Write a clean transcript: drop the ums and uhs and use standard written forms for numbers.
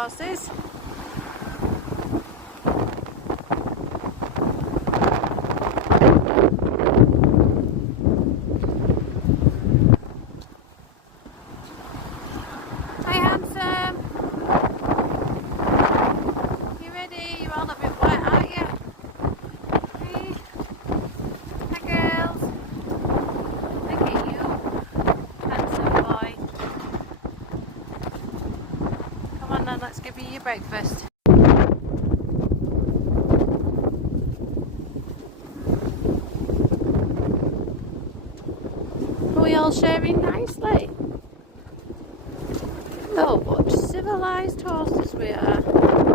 horses. Hi handsome. You ready? You're all a bit wet, aren't you? Hey. Hi girls. Look at you. Handsome boy. Come on then, let's give you your breakfast. Are we all sharing nicely? Oh, what civilised horses we are.